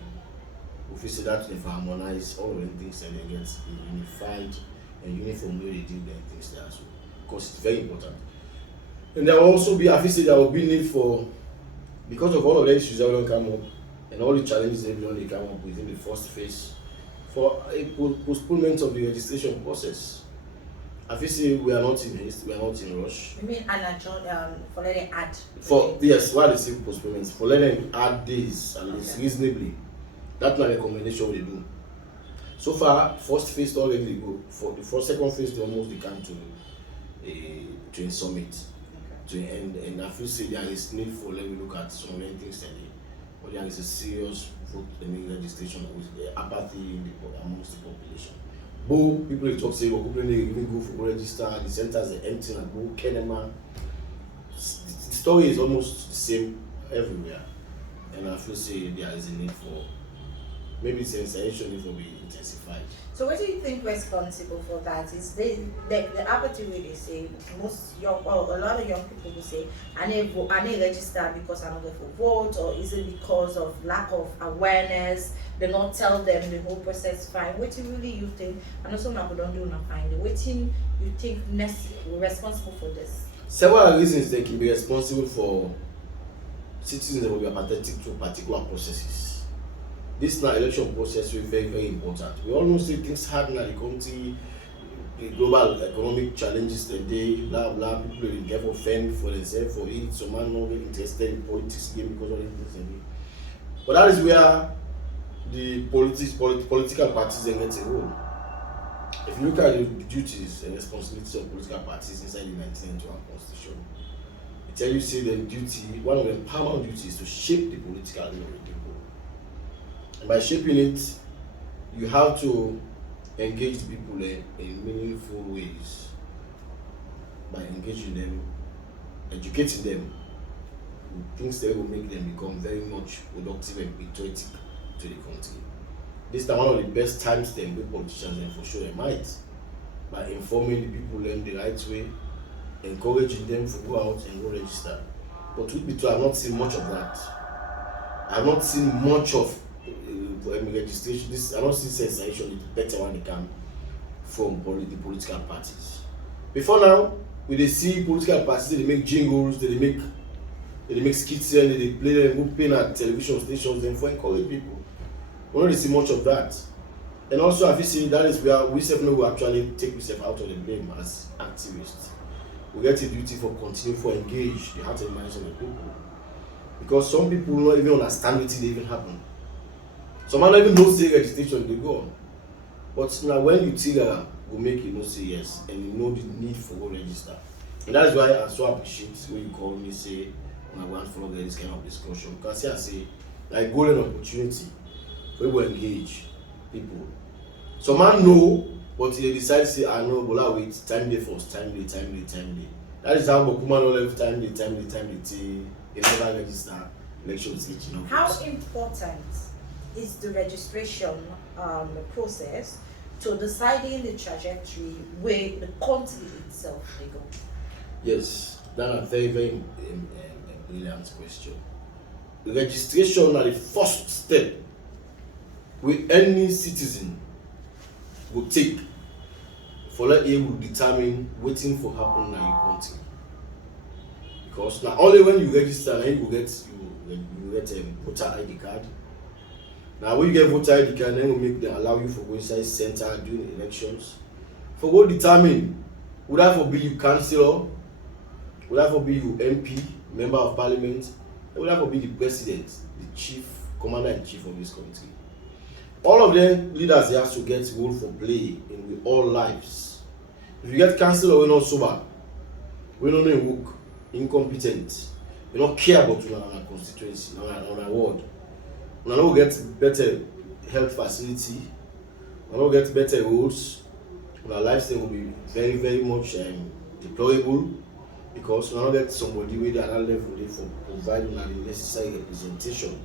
If we say that if harmonize all of them things and they get unified and uniform way they do their things there as well. Because it's very important. And there will also be, I feel say there will be need for, because of all of the issues that will come up and all the challenges that will come up within the first phase, for a postponement of the registration process. I feel say we are not in haste, we are not in rush. You mean for letting add? Yes, why they say postponement? For letting add days at least reasonably. That's my recommendation we do. So far, first phase already go. For the second phase, they almost come to a summit. To end, and I feel say there is need for let me look at some of the things today. But there is a serious vote registration with the apathy amongst the population. Both people talk say well, people even go for register, the centers are empty and go Kenema. The story is almost the same everywhere. And I feel say there is a need for maybe sensation need to be intensified. So what do you think responsible for that? Is the apathy way they say a lot of young people will say I need register because I'm not going for vote, or is it because of lack of awareness? They not tell them the whole process fine. What really you think? And also now we don't do not find what you think responsible for this? Several reasons they can be responsible for citizens that will be apathetic to particular processes. This now election process is very, very important. We all know say things happen in the country, the global economic challenges today, blah blah. People will get for fend for themselves for it. Some man not get interested in politics game because of things. But that is where the political parties then get a role. If you look at the duties and responsibilities of political parties inside the 1991 Constitution, it tells you say the duty, one of the paramount duties is to shape the political will of the people. And by shaping it, you have to engage the people in meaningful ways. By engaging them, educating them, things that will make them become very much productive and patriotic to the country. This is one of the best times then with politicians and for sure they might. By informing the people in the right way, encouraging them to go out and go register. But truth be told, I have not seen much of that. I have not seen much of registration. I don't see sensation. It's better when they come from the political parties. Before now, we they see political parties, they make jingles, they make skits and they play them, go pay at television stations, and for encourage people. We don't see much of that. And also, I feel say that is where we certainly will actually take ourselves out of the blame as activists. We get a duty for continuing to engage the heart and minds of the people. Because some people don't even understand what even happen. Some don't even know say registration they go on. But now when you trigger will make you know say yes and you know the need for go register. And that is why I so appreciate when you call me say when I want to follow this kind of discussion. Because I say like golden opportunity for you to engage people. Some man know, but they decide to say I know, but I wait, time day first, time day. That is how Bokuma don't have time day, they never register elections. How important is the registration process to deciding the trajectory where the country itself may go? Yes, that's a very, very brilliant question. The registration are the first step where any citizen will take for let able to determine waiting for happen in your country. Because not only when you register, then you get a voter ID card. Now when you get voter ID card, then will make them allow you for go inside center during elections. For go determine would that for be you councillor, would that for be you MP, member of parliament, would that for be the president, the chief, commander-in-chief of this country. All of them leaders they have to get role for play in all lives. If you get councillor, we're not sober, we don't know work, incompetent, we don't care about our constituency, our ward. We don't get better health facility, we not get better roads, our lifestyle will be very, very much deplorable, because we not get somebody with another level dey for provide the necessary representation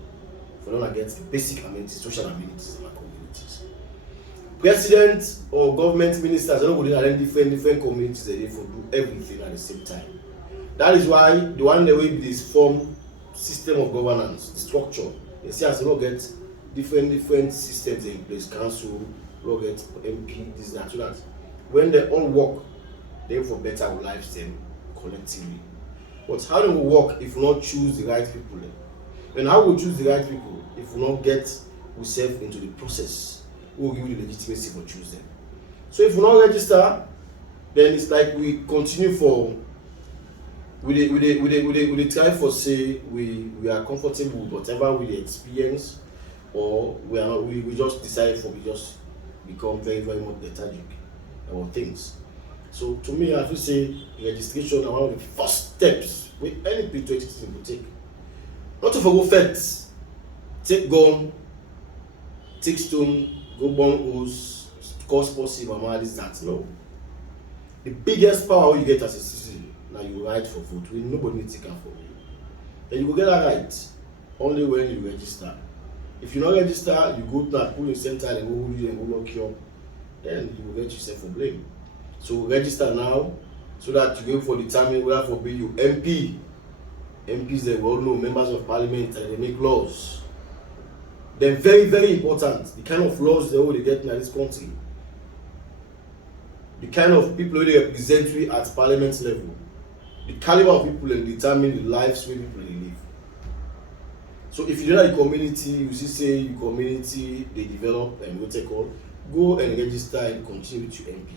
for not get the basic amenities, social amenities in our communities. President or government ministers are not going to different communities they for do everything at the same time. That is why the one the way this form system of governance, the structure, you see as we get different systems in place, council, we get MP, this and that, so that when they all work, they for better lifestyle collectively. But how do we work if we not choose the right people? And how we choose the right people if we not get ourselves into the process? Who will give you the legitimacy for choosing them? So if we not register, then it's like we continue for we try for say we are comfortable with whatever we experience, or we are not, we just decide for we just become very, very much lethargic about things. So to me, I feel say registration is one of the first steps with any patriotic citizen will take. Not to forgo facts, take gun, take stone, go burn holes, cause possible and all this that. No. The biggest power you get as a citizen, now you write for vote, when nobody needs to take for you. Then you will get that right only when you register. If you not register, you go to that polling center and go hold you and go lock you up, then you will get yourself for blame. So register now so that you go for determine whether for be you MP. MPs they will all know members of parliament and they make laws. Then very, very important, the kind of laws they get in this country. The kind of people they represent at parliament level. The caliber of people and determine the lives where people they live. So if you know the community, you see say your community they develop and what they call, go and register and continue with your MP.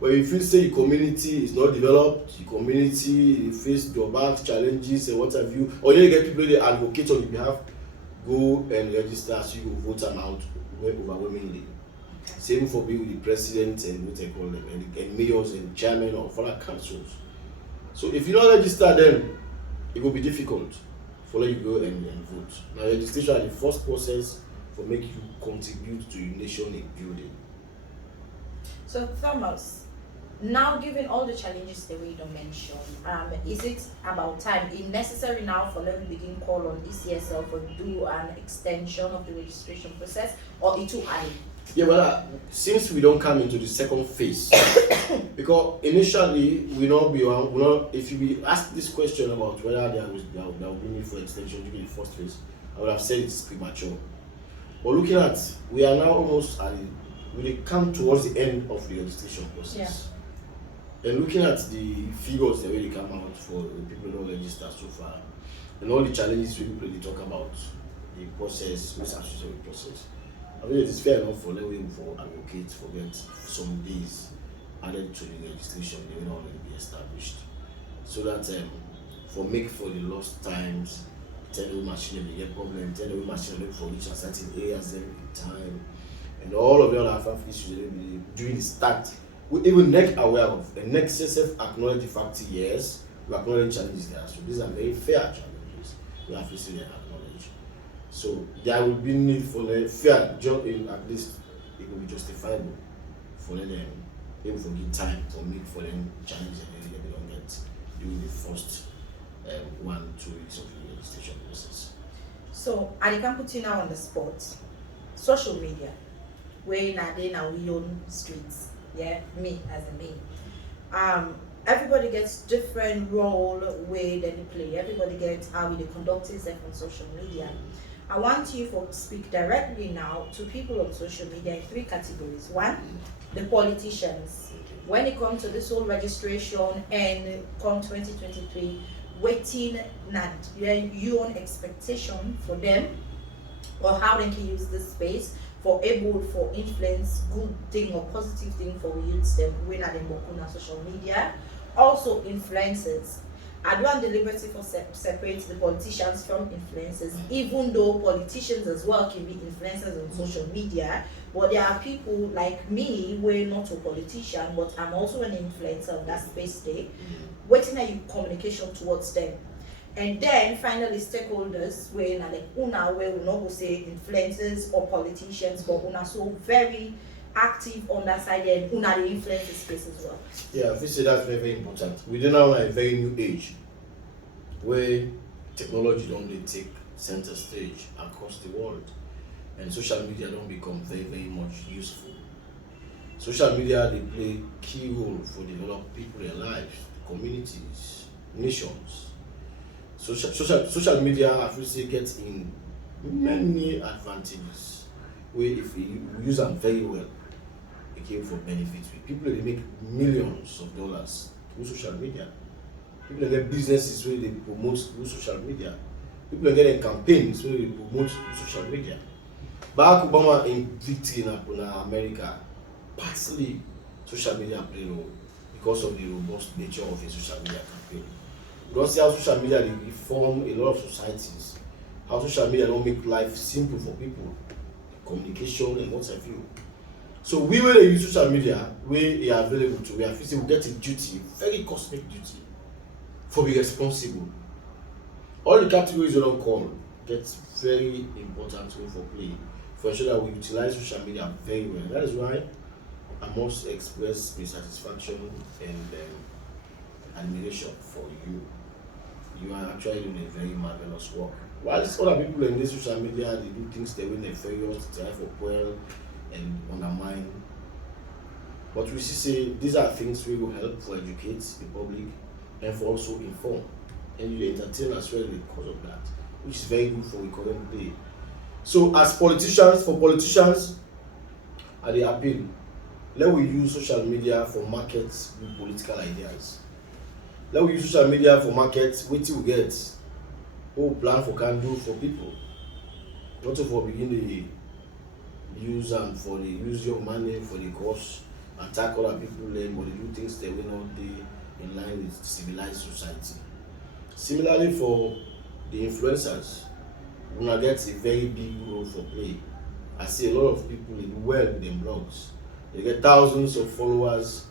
But if you say your community is not developed, your community face drawbacks, challenges, and what have you, or you get people they advocate on your behalf, go and register so you will vote them out overwhelmingly. Same for being with the president and what they call them, and mayors and chairmen of other councils. So if you don't register, then it will be difficult for you to go and vote. Now registration is the first process for make you contribute to your nation in building. So Thomas, now given all the challenges that we don't mention, is it about time? Is necessary now for them to begin call on ECSL for do an extension of the registration process, or it too early? Yeah, well, since we don't come into the second phase, because initially we not if you be asked this question about whether there will be need for extension during the first phase, I would have said it's premature. But looking at, we are now almost at we come towards the end of the registration process. Yeah. And looking at the figures that really come out for the people who register so far, and all the challenges we people they talk about, the process, associated process. I mean, it is fair enough for them for advocates for get some days added to the registration, they will already be established. So that for the lost times, tell the machine they get problem, tell the machine look for each certain areas every time, and all of the other issues they be during the start. We even aware of the next acknowledge the fact yes, we acknowledge challenges there. So these are very fair challenges we have to see and acknowledge. So there will be need for the fair job in at least it will be justifiable for them able to give time for them challenges and they don't get during the first 1-2 weeks of the registration process. So I can put you now on the spot. Social media, where now we own streets. Yeah, me as a me. Everybody gets different role where they play. Everybody gets how they conduct themselves on social media. I want you to speak directly now to people on social media in 3 categories. 1, the politicians. When it comes to this whole registration and come 2023, waiting not your own expectation for them or how they can use this space for influence good thing or positive thing for youths them when are them working on social media. Also influencers. I do want the liberty for separate the politicians from influencers, even though politicians as well can be influencers on social media. But there are people like me, we're not a politician, but I'm also an influencer on that space day, waiting at you communication towards them. And then finally stakeholders, where like una where we not go say influencers or politicians, but una so very active on that side and una dey influence the space as well. Yeah, I feel say that's very, very important. We do now a very new age where technology don't dey take center stage across the world, and social media don't become very, very much useful. Social media they play key role for develop people their lives, communities, nations. Social media I feel say gets in many advantages where if we use them very well, it came for benefits. People they make millions of dollars through social media. People get businesses where they promote through social media. People get in campaigns where they promote through social media. Barack Obama in victory in America, partly social media play role because of the robust nature of a social media campaign. You don't see how social media they reform a lot of societies, how social media don't make life simple for people, communication and what have you. So we will use social media, we are available to, we are facing, we get a duty, very cosmic duty, for be responsible. All the categories you don't call get very important role for play, for ensure that we utilize social media very well. That is why I must express my satisfaction and admiration for you. You are actually doing a very marvelous work. While other people in this social media, they do things they win nefarious, try for well and undermine. But we see say these are things we will help to educate the public and for also inform. And you entertain as well because of that, which is very good for the current day. So as politicians, for politicians, at the appeal, let we use social media for markets with political ideas. Let we use social media for markets, wait till we get whole plan for can do for people. Not for begin the use and for the use your money for the cause, attack other people, then but they do things that will not be in line with civilized society. Similarly for the influencers, we now get a very big role for play. I see a lot of people they do well with their blogs. They get thousands of followers,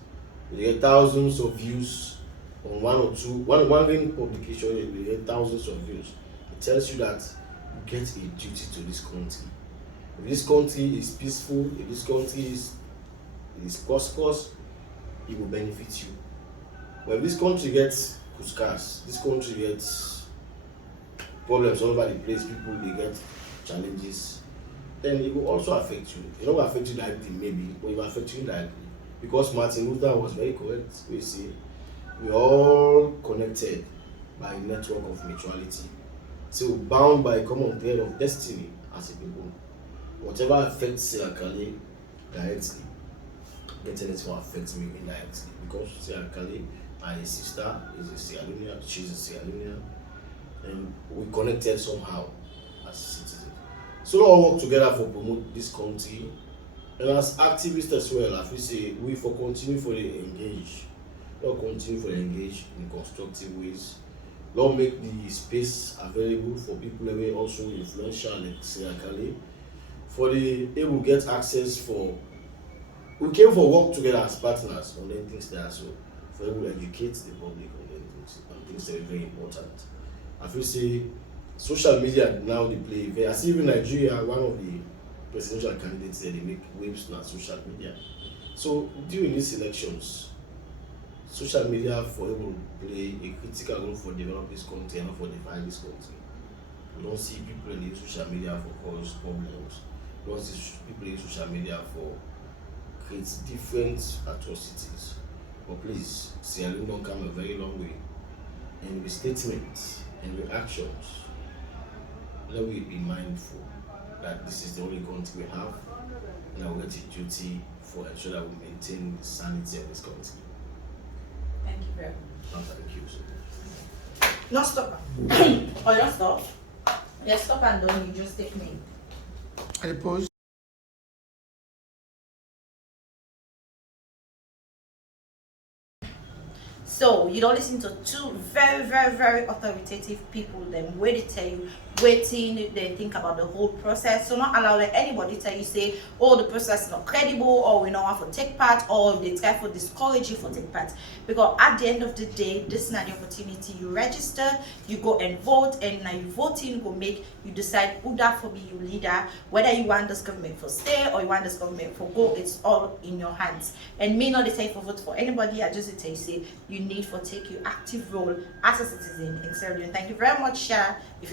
they get thousands of views on one publication, they get thousands of views. It tells you that you get a duty to this country. If this country is peaceful, if this country is prosperous, it will benefit you. But if this country gets scarce, this country gets problems all over the place, people they get challenges, then it will also affect you. It will affect you directly maybe, but it will affect you indirectly. Because Martin Luther was very correct. We say we all connected by a network of mutuality. So bound by a common thread of destiny as a people. Whatever affects Sierra Kale directly, getting it will affect me indirectly. Because Sierra Kale, my sister is a Sierra Leonean, she's a Sierra Leonean, and we connected somehow as citizens. So we all work together for promote this country. And as activists as well, as we say, we for continue for the engage. Lord continue for the engage in constructive ways. Lord make the space available for people who are also influential like Sierra Kale. For the able get access for, we came for work together as partners on them things there, so for able to educate the public on them things that are very important. I feel say social media now they play very, I see even Nigeria, one of the presidential candidates there, they make waves on social media. So during these elections, social media for able to play a critical role for developing this country and not for dividing this country. We don't see people in social media for cause problems. We don't see people in social media for create different atrocities. But please, Sierra Leone don't come a very long way. And with statements and with actions, let we be mindful that this is the only country we have, and I will get a duty for ensure that we maintain the sanity of this country. Thank you very much. And thank you so much. No stop. Or you don't stop. Yeah, stop and then you just take me. I pause. So you don't listen to two very, very, very authoritative people them where they tell you waiting, they think about the whole process. So not allow anybody tell you say, oh, the process is not credible, or we don't want to take part, or they try to discourage you for take part. Because at the end of the day, this is not the opportunity. You register, you go and vote, and now you voting go make you decide who that for be your leader, whether you want this government for stay or you want this government for go. It's all in your hands. And me not the type of vote for anybody. I just tell you say you need to take your active role as a citizen in Sierra Leone. Thank you very much, Sha. If you